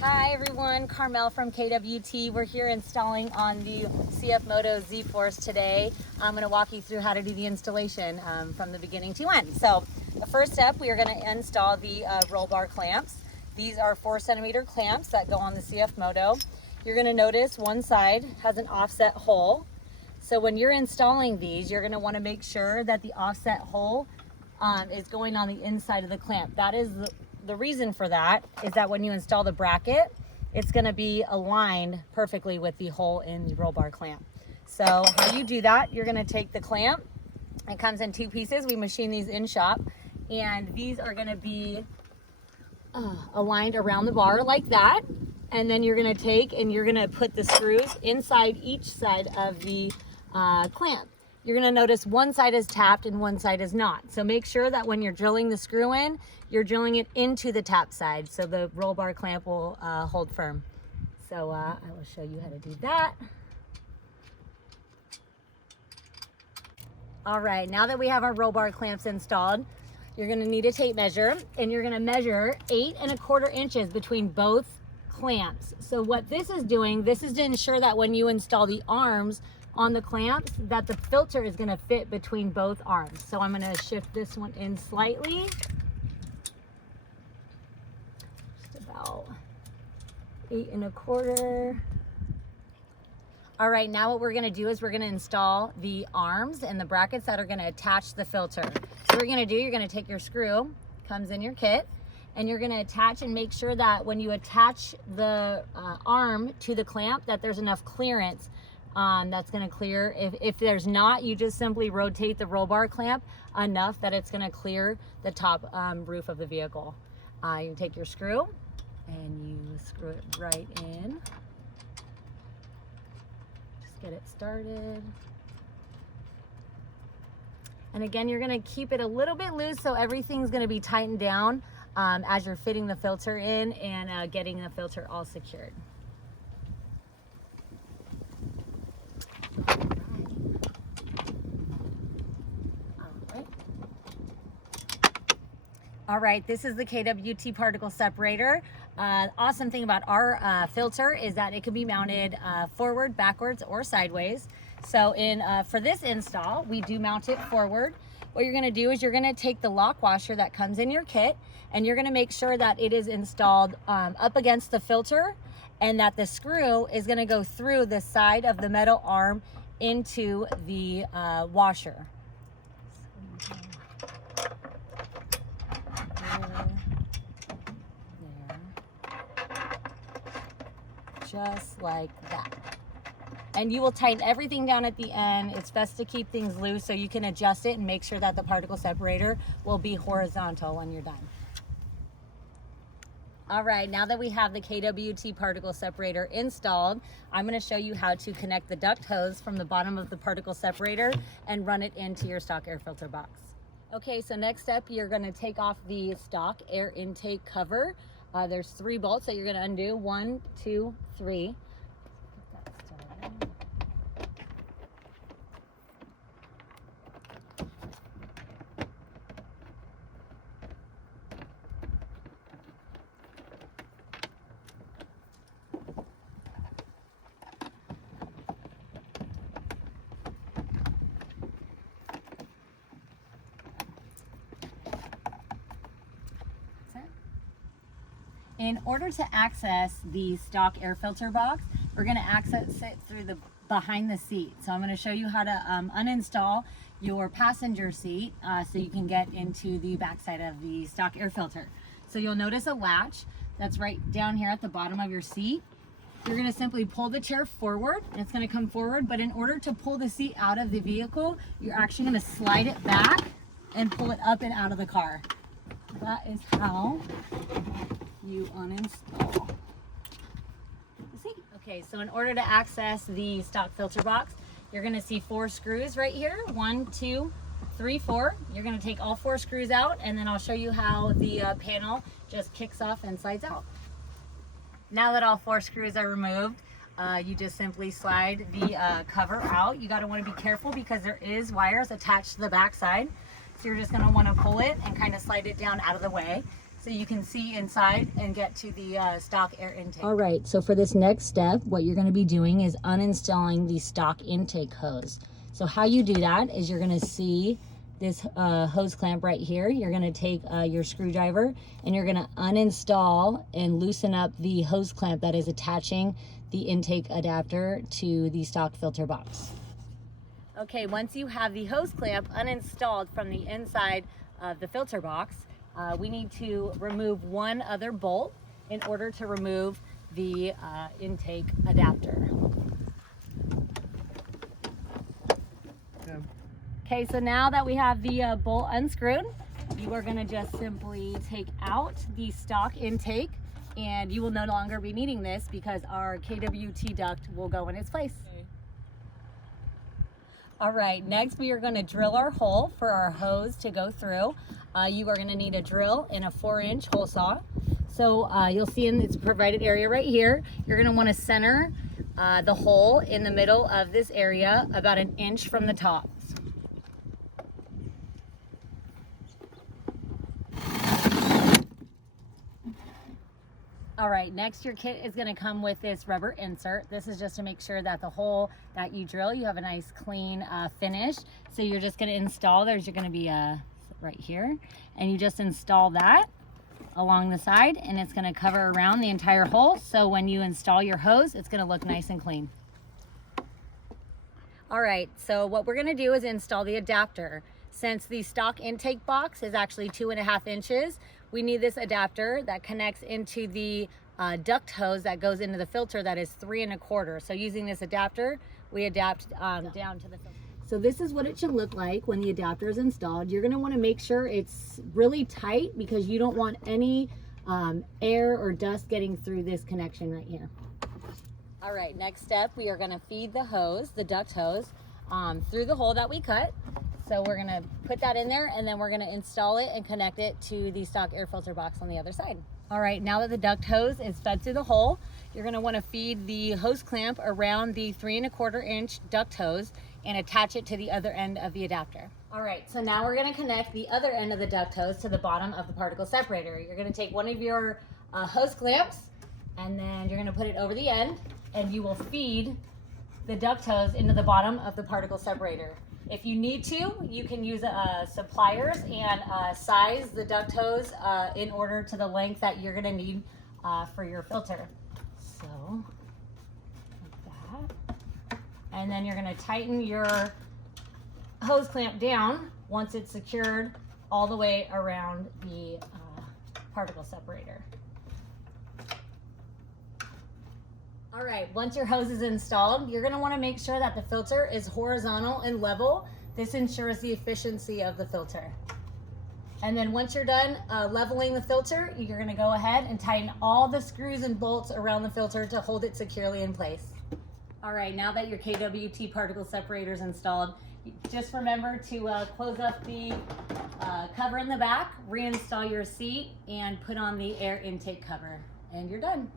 Hi everyone, Carmel from KWT. We're here installing on the CFMOTO ZForce today. I'm going to walk you through how to do the installation from the beginning to end. So the first step, we are going to install the roll bar clamps. These are 4cm clamps that go on the CFMOTO. You're going to notice one side has an offset hole. So when you're installing these, you're going to want to make sure that the offset hole is going on the inside of the clamp. That is the reason for that is that when you install the bracket, it's going to be aligned perfectly with the hole in the roll bar clamp. So how you do that, you're going to take the clamp. It comes in two pieces. We machine these in shop, and these are going to be aligned around the bar like that. And then you're going to take and you're going to put the screws inside each side of the clamp. You're going to notice one side is tapped and one side is not. So make sure that when you're drilling the screw in, you're drilling it into the tap side so the roll bar clamp will hold firm. So I will show you how to do that. All right, now that we have our roll bar clamps installed, you're going to need a tape measure, and you're going to measure 8 1/4 inches between both clamps. So what this is doing, this is to ensure that when you install the arms on the clamps, that the filter is going to fit between both arms. So I'm going to shift this one in slightly, just about 8 1/4. All right, now what we're going to do is we're going to install the arms and the brackets that are going to attach the filter. So what you're going to do, you're going to take your screw, comes in your kit, and you're going to attach and make sure that when you attach the arm to the clamp, that there's enough clearance that's going to clear. If there's not, you just simply rotate the roll bar clamp enough that it's going to clear the top roof of the vehicle. You take your screw and you screw it right in. Just get it started. And again, you're going to keep it a little bit loose so everything's going to be tightened down as you're fitting the filter in and getting the filter all secured. All right, this is the KWT particle separator. Awesome thing about our filter is that it can be mounted forward, backwards, or sideways. So for this install, we do mount it forward. What you're gonna do is you're gonna take the lock washer that comes in your kit, and you're gonna make sure that it is installed up against the filter, and that the screw is gonna go through the side of the metal arm into the washer. Just like that. And you will tighten everything down at the end. It's best to keep things loose so you can adjust it and make sure that the particle separator will be horizontal when you're done. All right, now that we have the KWT particle separator installed, I'm going to show you how to connect the duct hose from the bottom of the particle separator and run it into your stock air filter box. Okay, so next step, you're going to take off the stock air intake cover. There's 3 bolts that you're going to undo. 1, 2, 3. In order to access the stock air filter box, we're going to access it through the behind the seat. So I'm going to show you how to uninstall your passenger seat so you can get into the backside of the stock air filter. So you'll notice a latch that's right down here at the bottom of your seat. You're going to simply pull the chair forward, and it's going to come forward, but in order to pull the seat out of the vehicle, you're actually going to slide it back and pull it up and out of the car. That is how you uninstall the seat. Okay, so in order to access the stock filter box, you're going to see 4 screws right here. 1, 2, 3, 4. You're going to take all 4 screws out, and then I'll show you how the panel just kicks off and slides out. Now that all 4 screws are removed, you just simply slide the cover out. You got to want to be careful because there is wires attached to the back side. So you're just going to want to pull it and kind of slide it down out of the way. So so you can see inside and get to the stock air intake. All right, so for this next step, what you're gonna be doing is uninstalling the stock intake hose. So how you do that is you're gonna see this hose clamp right here. You're gonna take your screwdriver and you're gonna uninstall and loosen up the hose clamp that is attaching the intake adapter to the stock filter box. Okay, once you have the hose clamp uninstalled from the inside of the filter box, we need to remove one other bolt in order to remove the intake adapter. Okay, so now that we have the bolt unscrewed, you are gonna just simply take out the stock intake, and you will no longer be needing this because our KWT duct will go in its place. All right, next we are gonna drill our hole for our hose to go through. You are gonna need a drill and a 4-inch hole saw. So you'll see in its provided area right here, you're gonna wanna center the hole in the middle of this area about 1 inch from the top. All right, next your kit is gonna come with this rubber insert. This is just to make sure that the hole that you drill, you have a nice clean finish. So you're just gonna install, there's gonna be right here, and you just install that along the side, and it's gonna cover around the entire hole. So when you install your hose, it's gonna look nice and clean. All right, so what we're gonna do is install the adapter. Since the stock intake box is actually 2.5 inches, we need this adapter that connects into the duct hose that goes into the filter that is 3 1/4. So using this adapter, we adapt down to the filter. So this is what it should look like when the adapter is installed. You're gonna wanna make sure it's really tight because you don't want any air or dust getting through this connection right here. All right, next step, we are gonna feed the hose, the duct hose, through the hole that we cut. So we're gonna put that in there, and then we're gonna install it and connect it to the stock air filter box on the other side. All right, now that the duct hose is fed through the hole, you're gonna wanna feed the hose clamp around the 3 1/4 inch duct hose and attach it to the other end of the adapter. All right, so now we're gonna connect the other end of the duct hose to the bottom of the particle separator. You're gonna take one of your hose clamps, and then you're gonna put it over the end, and you will feed the duct hose into the bottom of the particle separator. If you need to, you can use pliers and size the duct hose in order to the length that you're gonna need for your filter. So, like that. And then you're gonna tighten your hose clamp down once it's secured all the way around the particle separator. All right, once your hose is installed, you're gonna wanna make sure that the filter is horizontal and level. This ensures the efficiency of the filter. And then once you're done leveling the filter, you're gonna go ahead and tighten all the screws and bolts around the filter to hold it securely in place. All right, now that your KWT particle separator is installed, just remember to close up the cover in the back, reinstall your seat, and put on the air intake cover, and you're done.